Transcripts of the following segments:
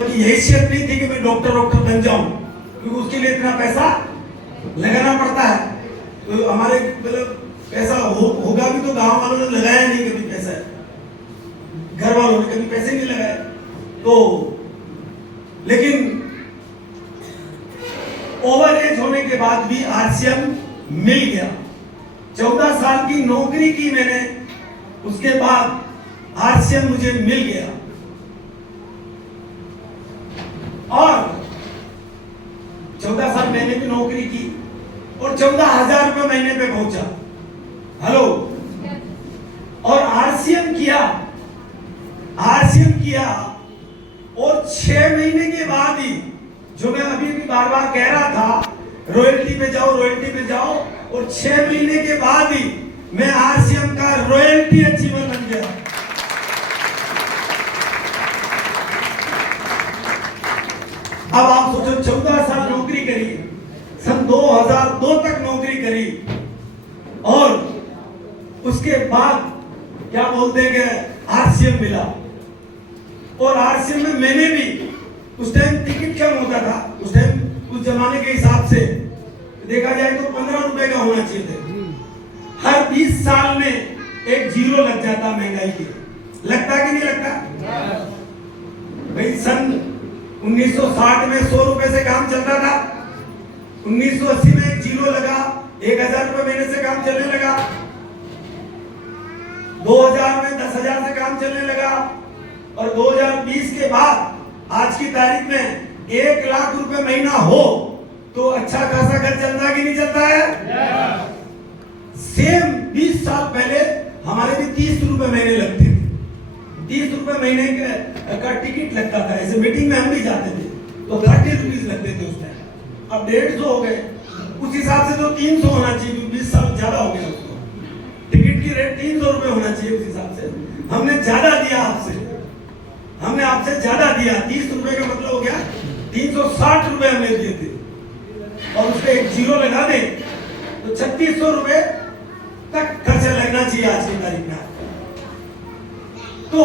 की हैसियत नहीं थी कि मैं डॉक्टर बन जाऊं, क्योंकि उसके लिए इतना पैसा लगाना पड़ता है। तो हमारे मतलब पैसा होगा भी तो गांव वालों ने लगाया नहीं कभी पैसा, घर वालों ने कभी पैसे नहीं लगाए। तो लेकिन ओवर एज होने के बाद भी आरसीएम मिल गया। 14 साल की नौकरी की मैंने, उसके बाद आरसीएम मुझे मिल गया और 14 साल मैंने भी नौकरी की और 14,000 रुपए महीने पे पहुंचा। हेलो, और आरसीएम किया और 6 महीने के बाद ही, जो मैं अभी भी बार बार कह रहा था रॉयल्टी पे जाओ, और 6 महीने के बाद ही मैं आरसीएम का रॉयल्टी अचीवर बन गया। अब आप सोचो, 14 साल नौकरी करी, सन 2002 तक नौकरी करी और उसके बाद क्या बोलते हैं कि आरसीएम मिला। और आरसीएम में मैंने भी, उस टाइम टिकट कम होता था, उस टाइम उस जमाने के हिसाब से देखा जाए तो 15 रुपए का होना चाहिए थे। हर 20 साल में एक जीरो लग जाता महंगाई की, लगता कि नहीं लगता भाई? सन 1960 में 100 रुपए से काम चलता था, 1980 में एक जीरो लगा, 1,000 रुपए महीने से काम चलने लगा, 2000 में 10,000 से काम चलने लगा और 2020 के बाद आज की तारीख में 1 लाख रुपए महीना हो तो अच्छा खासा घर चलता कि नहीं चलता है? सेम 20 साल पहले हमारे भी 30 रुपए महीने लगते थे, 30 रुपए महीने का टिकट लगता था। ऐसे मीटिंग में हम भी जाते थे तो 30 रुपीज लगते थे उस टाइम, अब 150 हो गए। उस हिसाब से तो 300 होना चाहिए, 20 साल ज्यादा हो गया उसको, टिकट की रेट 300 रुपए होना चाहिए। उस हिसाब से हमने ज्यादा दिया आपसे ज्यादा दिया। 30 रुपए का मतलब हो गया 360 रुपए हमने दिए थे और उसपे एक जीरो लगा दे तो 3600 रुपए तक खर्चा लगना चाहिए आज की तारीख में। तो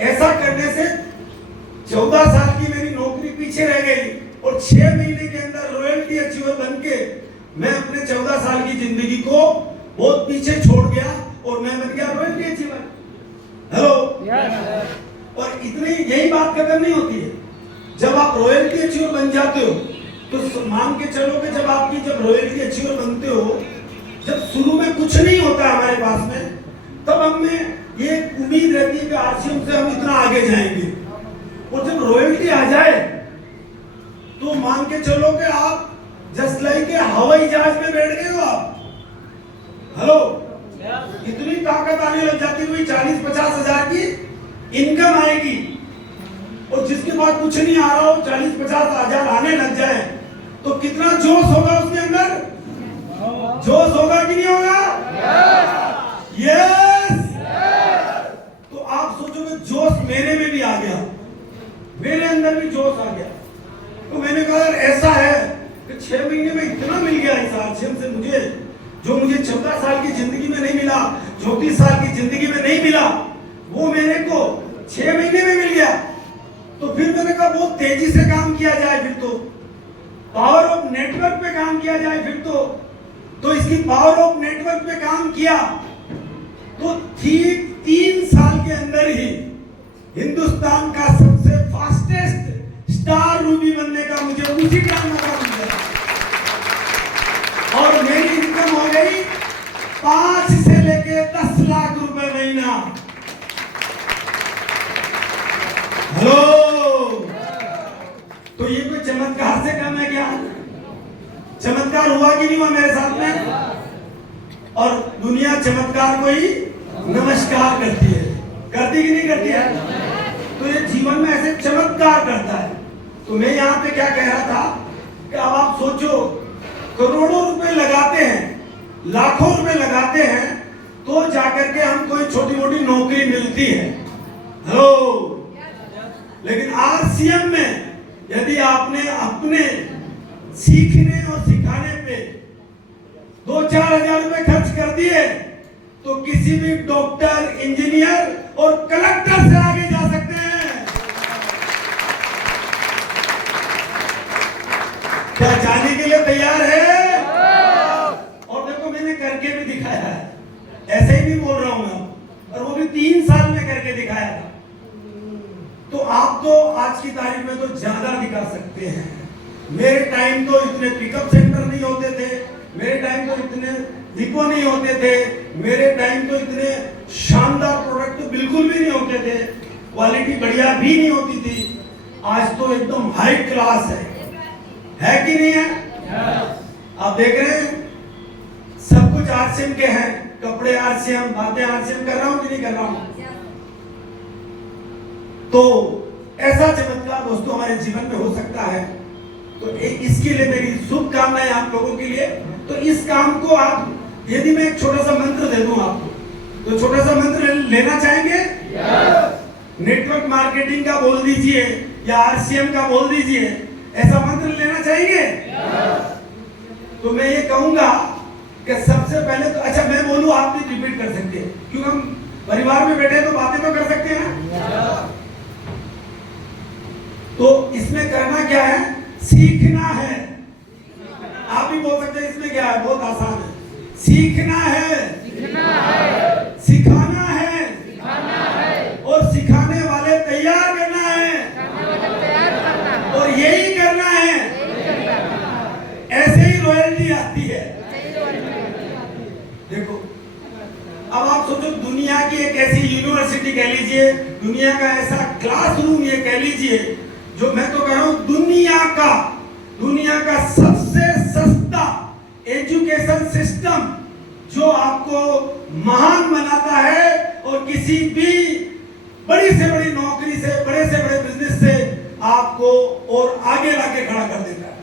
ऐसा करने से 14 साल की मेरी नौकरी पीछे रह गई और 6 महीने के अंदर रॉयल्टी अचीवर बन के मैं अपने 14 साल की जिंदगी को बहुत पीछे छोड़ गया और मैं बन गया रॉयल्टी अचीवर। हेलो, और इतनी यही बात खत्म नहीं होती है। जब आप रॉयल्टी अचीवर बन जाते हो तो मान के चलो कि जब रॉयल्टी अचीवर बनते हो, जब शुरू में कुछ नहीं होता हमारे पास में, तब हमें ये उम्मीद रहती है कि आरसीएम से हम इतना आगे जाएंगे। और जब रॉयल्टी आ जाए तो मान के चलो कि आप जस्ट लाइक हवाई जहाज में बैठ गए हो आप। हेलो, इतनी ताकत आने लग जाती है, 40-50 हजार की इनकम आएगी और जिसके बाद कुछ नहीं आ रहा हो 40-50 हजार आने लग जाए तो कितना जोश होगा उसके अंदर? जोश होगा कि नहीं होगा? यस। तो आप सोचोगे जोश मेरे में भी आ गया, मेरे अंदर भी जोश आ गया। तो मैंने कहा यार ऐसा है कि 6 महीने में इतना मिल गया इस आरसीएम से मुझे, जो मुझे 14 साल की जिंदगी में नहीं मिला, 34 साल की जिंदगी में नहीं मिला, वो मेरे को 6 महीने में मिल गया। तो फिर मैंने कहा बहुत तेजी से काम किया जाए, फिर तो पावर ऑफ नेटवर्क पे काम किया जाए। फिर तो इसकी पावर ऑफ नेटवर्क पे काम किया तो ठीक 3 साल के अंदर ही हिंदुस्तान का सबसे फास्टेस्ट स्टार रूबी बनने का मुझे उसी टाइम मौका मिल गया और मेरी इनकम हो गई 5 से लेके 10 लाख रुपए महीना। हेलो, तो ये कोई चमत्कार से कम है क्या? चमत्कार हुआ कि नहीं हुआ मेरे साथ में? और दुनिया चमत्कार को ही नमस्कार करती है, करती कि नहीं करती है? तो ये जीवन में ऐसे चमत्कार करता है। तो मैं यहाँ पे क्या कह रहा था कि अब आप सोचो, करोड़ों रुपए लगाते हैं, लाखों रुपए लगाते हैं तो जाकर के हम कोई छोटी मोटी नौकरी मिलती है। हेलो, लेकिन आरसीएम में यदि आपने अपने सीखने और सिखाने पे 2-4 हजार रुपए खर्च कर दिए तो किसी भी डॉक्टर, इंजीनियर और कलेक्टर से आगे जा सकते हैं। क्या जाने के लिए तैयार है? और देखो मैंने करके भी दिखाया है, ऐसे ही नहीं बोल रहा हूं मैं, और वो भी 3 साल में करके दिखाया था। तो आप तो आज की तारीख में तो ज्यादा दिखा सकते हैं। मेरे टाइम तो इतने पिकअप सेंटर नहीं होते थे, मेरे टाइम तो इतने डिपो नहीं होते थे, मेरे टाइम तो इतने शानदार प्रोडक्ट तो बिल्कुल भी नहीं होते थे, क्वालिटी बढ़िया भी नहीं होती थी। आज तो एकदम हाई क्लास है कि नहीं है? आप देख रहे हैं सब कुछ आरसीएम के हैं, कपड़े आरसीएम, बातें आरसीएम, कर रहा हूं कि नहीं कर रहा हूं? तो ऐसा चमत्कार दोस्तों हमारे जीवन में हो सकता है। तो इसके लिए मेरी शुभकामनाएं आप लोगों के लिए। तो इस काम को आप, यदि मैं एक छोटा सा मंत्र दे दूं आपको, तो छोटा सा मंत्र लेना चाहेंगे? नेटवर्क मार्केटिंग का बोल दीजिए या आरसीएम का बोल दीजिए, ऐसा मंत्र लेना चाहेंगे? तो मैं ये कहूंगा कि सबसे पहले तो, अच्छा मैं बोलूं आप भी रिपीट कर सकते हैं, क्योंकि हम परिवार में बैठे तो बातें तो कर सकते हैं। तो इसमें करना क्या है? सीखना है। आप भी बोल सकते हैं इसमें क्या है, बहुत आसान है। सीखना है, सिखाना है, और सिखाने वाले तैयार करना है, और यही करना है। ऐसे ही रॉयल्टी आती है। देखो अब आप सोचो, दुनिया की एक ऐसी यूनिवर्सिटी कह लीजिए, दुनिया का ऐसा क्लासरूम ये कह लीजिए, जो मैं तो कह रहा हूं दुनिया का सबसे सस्ता एजुकेशन सिस्टम, जो आपको महान बनाता है और किसी भी बड़ी से बड़ी नौकरी से, बड़े से बड़े बिजनेस से आपको और आगे लाके खड़ा कर देता है।